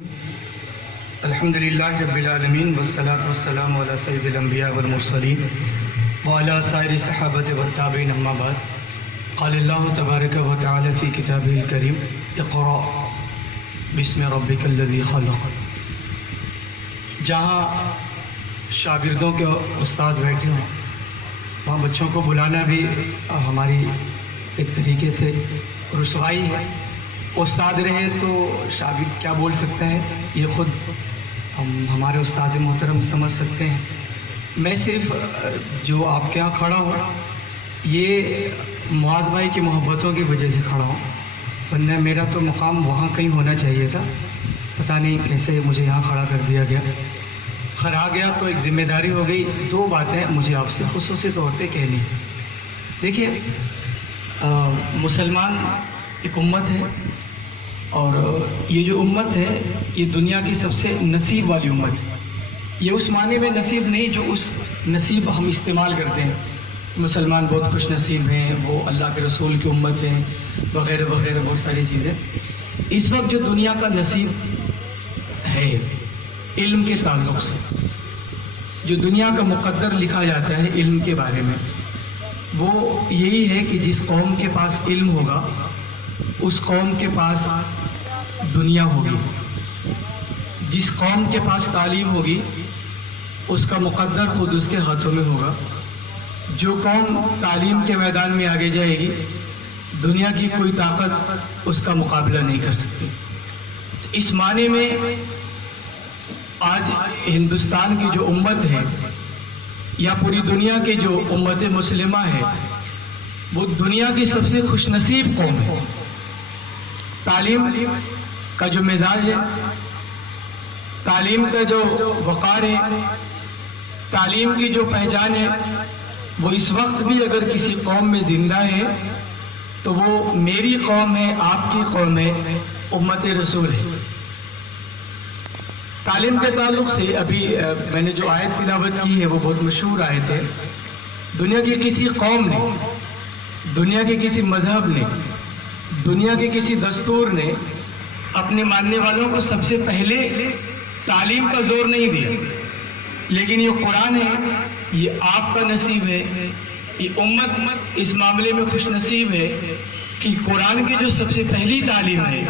الحمدللہ رب العالمین والصلاة والسلام علی سید الانبیاء والمرسلین وعلی سائر صحابۃ والتابعین اما بعد قال اللہ تبارک و تعالی فی کتابہ الکریم اقرأ بسم ربک الذی خلق۔ جہاں شاگردوں کے استاد بیٹھے ہوں وہاں بچوں کو بلانا بھی ہماری ایک طریقے سے رسوائی ہے۔ استاد رہے تو شاگرد کیا بول سکتا ہے یہ خود ہمارے استاد محترم سمجھ سکتے ہیں۔ میں صرف جو آپ کے یہاں کھڑا ہوں یہ معاذ بھائی کی محبتوں کی وجہ سے کھڑا ہوں، ورنہ میرا تو مقام وہاں کہیں ہونا چاہیے تھا، پتہ نہیں کیسے مجھے یہاں کھڑا کر دیا گیا۔ خیر آ گیا تو ایک ذمہ داری ہو گئی۔ دو باتیں مجھے آپ سے خصوصی طور پہ کہنی۔ دیکھیے مسلمان ایک امت ہے، اور یہ جو امت ہے یہ دنیا کی سب سے نصیب والی امت ہے۔ یہ اس معنی میں نصیب نہیں جو اس نصیب ہم استعمال کرتے ہیں، مسلمان بہت خوش نصیب ہیں، وہ اللہ کے رسول کی امت ہیں وغیرہ وغیرہ بہت ساری چیزیں۔ اس وقت جو دنیا کا نصیب ہے علم کے تعلق سے، جو دنیا کا مقدر لکھا جاتا ہے علم کے بارے میں، وہ یہی ہے کہ جس قوم کے پاس علم ہوگا اس قوم کے پاس دنیا ہوگی، جس قوم کے پاس تعلیم ہوگی اس کا مقدر خود اس کے ہاتھوں میں ہوگا۔ جو قوم تعلیم کے میدان میں آگے جائے گی دنیا کی کوئی طاقت اس کا مقابلہ نہیں کر سکتی۔ اس معنی میں آج ہندوستان کی جو امت ہے یا پوری دنیا کی جو امت مسلمہ ہے وہ دنیا کی سب سے خوش نصیب قوم ہے۔ تعلیم کا جو مزاج ہے، تعلیم کا جو وقار ہے، تعلیم کی جو پہچان ہے، وہ اس وقت بھی اگر کسی قوم میں زندہ ہے تو وہ میری قوم ہے، آپ کی قوم ہے، امت رسول ہے۔ تعلیم کے تعلق سے ابھی میں نے جو آیت تلاوت کی ہے وہ بہت مشہور آیت ہے۔ دنیا کی کسی قوم نے، دنیا کے کسی مذہب نے، دنیا کے کسی دستور نے اپنے ماننے والوں کو سب سے پہلے تعلیم کا زور نہیں دیا، لیکن یہ قرآن ہے، یہ آپ کا نصیب ہے، یہ امت اس معاملے میں خوش نصیب ہے کہ قرآن کی جو سب سے پہلی تعلیم ہے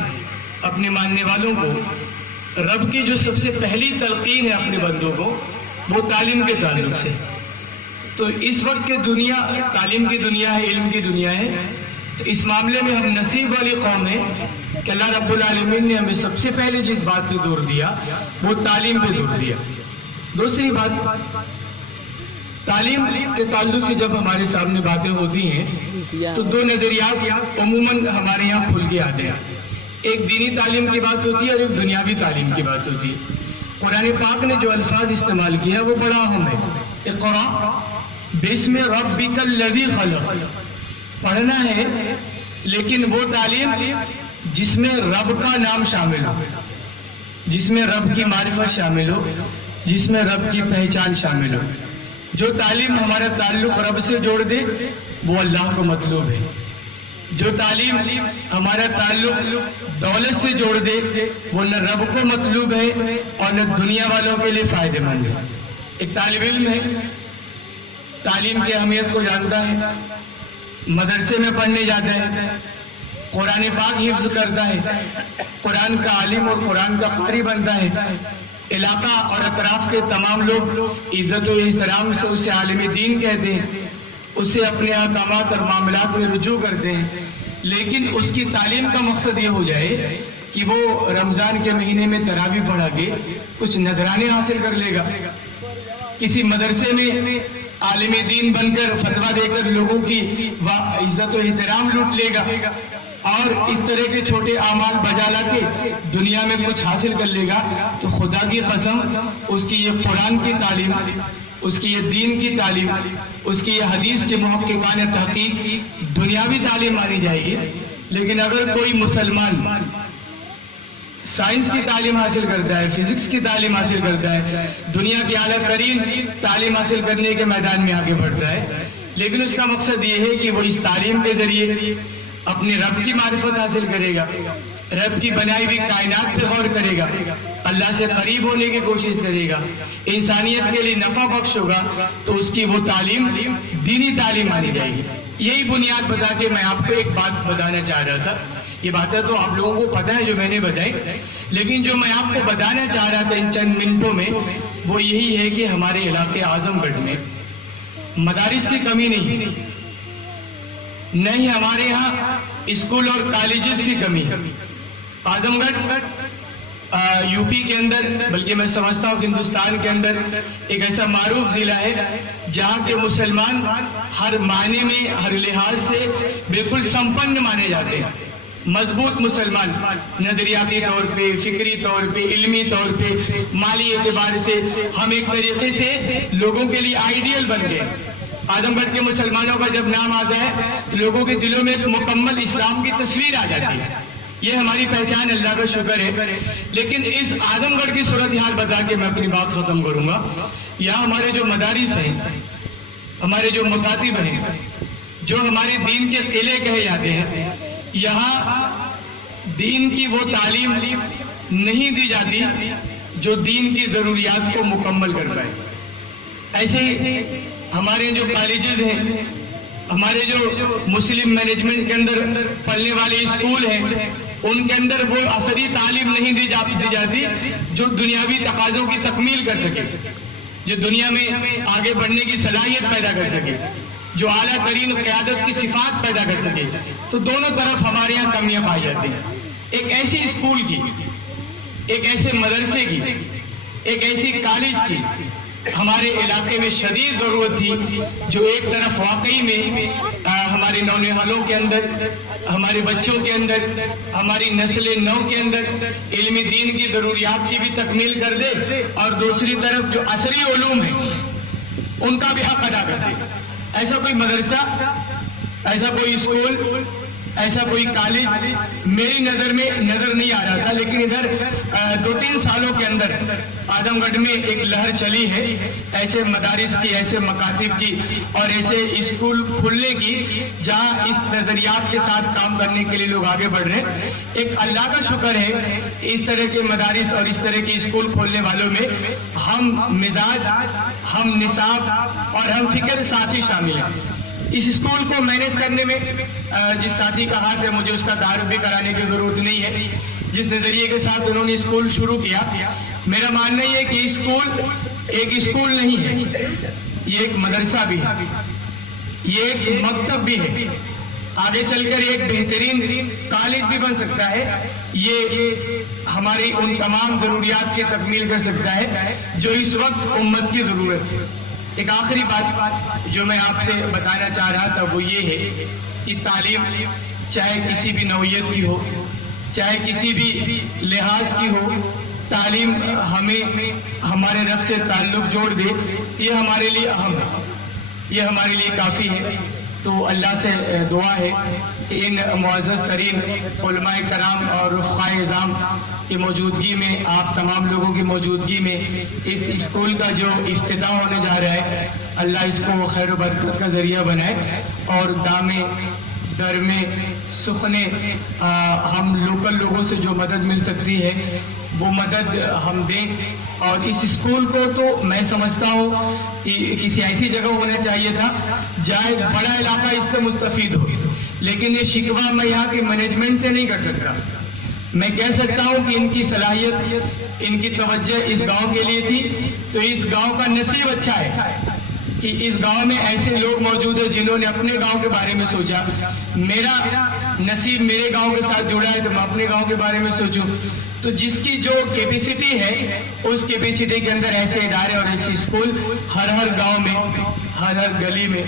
اپنے ماننے والوں کو، رب کی جو سب سے پہلی تلقین ہے اپنے بندوں کو، وہ تعلیم کے تعلق سے۔ تو اس وقت کے دنیا تعلیم کی دنیا ہے، علم کی دنیا ہے، تو اس معاملے میں ہم نصیب والی قوم ہیں کہ اللہ رب العالمین نے ہمیں سب سے پہلے جس بات پہ زور دیا وہ تعلیم پہ زور دیا۔ دوسری بات، تعلیم کے تعلق سے جب ہمارے سامنے باتیں ہوتی ہیں تو دو نظریات عموماً ہمارے یہاں کھل کے آتے ہیں۔ ایک دینی تعلیم کی بات ہوتی ہے اور ایک دنیاوی تعلیم کی بات ہوتی ہے۔ قرآن پاک نے جو الفاظ استعمال کیا وہ بڑا اہم ہے۔ اقرأ بسم ربک الذی خلق، پڑھنا ہے لیکن وہ تعلیم جس میں رب کا نام شامل ہو، جس میں رب کی معرفت شامل ہو، جس میں رب کی پہچان شامل ہو۔ جو تعلیم ہمارا تعلق رب سے جوڑ دے وہ اللہ کو مطلوب ہے۔ جو تعلیم ہمارا تعلق دولت سے جوڑ دے وہ نہ رب کو مطلوب ہے اور نہ دنیا والوں کے لیے فائدہ مند ہے۔ ایک طالب علم ہے، تعلیم کی اہمیت کو جانتا ہے، مدرسے میں پڑھنے جاتا ہے، قرآن پاک حفظ کرتا ہے، قرآن کا عالم اور قرآن کا قاری بنتا ہے، علاقہ اور اطراف کے تمام لوگ عزت و احترام سے اسے عالم دین کہتے ہیں، اسے اپنے احکامات اور معاملات میں رجوع کرتے ہیں، لیکن اس کی تعلیم کا مقصد یہ ہو جائے کہ وہ رمضان کے مہینے میں تراویح پڑھا کے کچھ نذرانے حاصل کر لے گا، کسی مدرسے میں عالم دین بن کر فتویٰ دے کر لوگوں کی عزت و احترام لوٹ لے گا، اور اس طرح کے چھوٹے اعمال بجا لا کے دنیا میں کچھ حاصل کر لے گا، تو خدا کی قسم اس کی یہ قرآن کی تعلیم، اس کی یہ دین کی تعلیم، اس کی یہ حدیث کے محققان تحقیق دنیاوی تعلیم مانی جائے گی۔ لیکن اگر کوئی مسلمان سائنس کی تعلیم حاصل کرتا ہے، فزکس کی تعلیم حاصل کرتا ہے، دنیا کی اعلیٰ ترین تعلیم حاصل کرنے کے میدان میں آگے بڑھتا ہے، لیکن اس کا مقصد یہ ہے کہ وہ اس تعلیم کے ذریعے اپنے رب کی معرفت حاصل کرے گا، رب کی بنائی ہوئی کائنات پہ غور کرے گا، اللہ سے قریب ہونے کی کوشش کرے گا، انسانیت کے لیے نفع بخش ہوگا، تو اس کی وہ تعلیم دینی تعلیم مانی جائے گی۔ یہی بنیاد بتا کے میں آپ کو ایک بات بتانا چاہ رہا تھا۔ یہ باتیں تو آپ لوگوں کو پتہ ہے جو میں نے بتائی، لیکن جو میں آپ کو بتانا چاہ رہا تھا ان چند منٹوں میں وہ یہی ہے کہ ہمارے علاقے اعظم گڑھ میں مدارس کی کمی نہیں، نہ ہی ہمارے ہاں اسکول اور کالجز کی کمی ہے۔ اعظم گڑھ یو پی کے اندر، بلکہ میں سمجھتا ہوں کہ ہندوستان کے اندر ایک ایسا معروف ضلع ہے جہاں کے مسلمان ہر معنی میں، ہر لحاظ سے بالکل سمپن مانے جاتے ہیں، مضبوط مسلمان، نظریاتی طور پہ، فکری طور پہ، علمی طور پہ، مالی اعتبار سے ہم ایک طریقے سے لوگوں کے لیے آئیڈیل بن گئے۔ اعظم گڑھ کے مسلمانوں کا جب نام آتا ہے تو لوگوں کے دلوں میں ایک مکمل اسلام کی تصویر آ جاتی ہے۔ یہ ہماری پہچان، اللہ کا شکر ہے۔ لیکن اس اعظم گڑھ کی صورتحال بتا کے میں اپنی بات ختم کروں گا۔ یہاں ہمارے جو مدارس ہیں، ہمارے جو مکاتب ہیں، جو ہمارے دین کے قلعے کہے جاتے ہیں، یہاں دین کی وہ تعلیم نہیں دی جاتی جو دین کی ضروریات کو مکمل کر پائے۔ ایسے ہی ہمارے جو کالجز ہیں، ہمارے جو مسلم مینجمنٹ کے اندر پڑھنے والے اسکول ہیں، ان کے اندر وہ عصری تعلیم نہیں دی جاتی جو دنیاوی تقاضوں کی تکمیل کر سکے، جو دنیا میں آگے بڑھنے کی صلاحیت پیدا کر سکے، جو اعلیٰ ترین قیادت کی صفات پیدا کر سکے۔ تو دونوں طرف ہمارے یہاں کمیاں پائی جاتی ہیں۔ ایک ایسی اسکول کی، ایک ایسے مدرسے کی، ایک ایسی کالج کی ہمارے علاقے میں شدید ضرورت تھی، جو ایک طرف واقعی میں ہمارے نونہالوں کے اندر، ہمارے بچوں کے اندر، ہماری نسل نو کے اندر علمی دین کی ضروریات کی بھی تکمیل کر دے، اور دوسری طرف جو عصری علوم ہیں ان کا بھی حق ادا کر دے۔ ایسا کوئی مدرسہ، ایسا کوئی اسکول، ایسا کوئی کالج میری نظر میں نظر نہیں آ رہا تھا، لیکن ادھر 2-3 سالوں کے اندر اعظم گڑھ میں ایک لہر چلی ہے ایسے مدارس کی، ایسے مکاتب کی اور ایسے اسکول کھلنے کی جہاں اس نظریات کے ساتھ کام کرنے کے لیے لوگ آگے بڑھ رہے ہیں۔ ایک اللہ کا شکر ہے اس طرح کے مدارس اور اس طرح کے اسکول کھولنے والوں میں ہم مزاج، ہم نصاب اور ہم فکر ساتھی شامل ہیں۔ اس اسکول کو مینیج کرنے میں جس ساتھی کا ہاتھ ہے، مجھے اس کا تعارف بھی کرانے کی ضرورت نہیں ہے، جس نظریے کے ساتھ انہوں نے اسکول شروع کیا، میرا ماننا یہ ہے کہ اسکول ایک اسکول نہیں ہے، یہ ایک مدرسہ بھی ہے، یہ ایک مکتب بھی ہے، آگے چل کر ایک بہترین کالج بھی بن سکتا ہے، یہ ہماری ان تمام ضروریات کی تکمیل کر سکتا ہے جو اس وقت امت کی ضرورت ہے۔ ایک آخری بات جو میں آپ سے بتانا چاہ رہا تھا وہ یہ ہے کہ تعلیم چاہے کسی بھی نوعیت کی ہو، چاہے کسی بھی لحاظ کی ہو، تعلیم ہمیں ہمارے رب سے تعلق جوڑ دے، یہ ہمارے لیے اہم ہے، یہ ہمارے لیے کافی ہے۔ تو اللہ سے دعا ہے کہ ان معزز ترین علماء کرام اور رفقائے اعظام کی موجودگی میں، آپ تمام لوگوں کی موجودگی میں اس اسکول کا جو افتتاح ہونے جا رہا ہے، اللہ اس کو خیر و برکت کا ذریعہ بنائے اور دامے درمے سخنے ہم لوکل لوگوں سے جو مدد مل سکتی ہے وہ مدد ہم دیں۔ اور اس اسکول کو تو میں سمجھتا ہوں کہ کسی ایسی جگہ ہونا چاہیے تھا جہاں بڑا علاقہ اس سے مستفید ہو، لیکن یہ شکوہ میں یہاں کی مینجمنٹ سے نہیں کر سکتا۔ میں کہہ سکتا ہوں کہ ان کی صلاحیت، ان کی توجہ اس گاؤں کے لیے تھی، تو اس گاؤں کا نصیب اچھا ہے کہ اس گاؤں میں ایسے لوگ موجود ہیں جنہوں نے اپنے گاؤں کے بارے میں سوچا۔ میرا نصیب میرے گاؤں کے ساتھ جڑا ہے تو میں اپنے گاؤں کے بارے میں سوچوں، تو جس کی جو کیپیسٹی ہے اس کیپیسٹی کے اندر ایسے ادارے اور ایسے اسکول ہر گاؤں میں، ہر گلی میں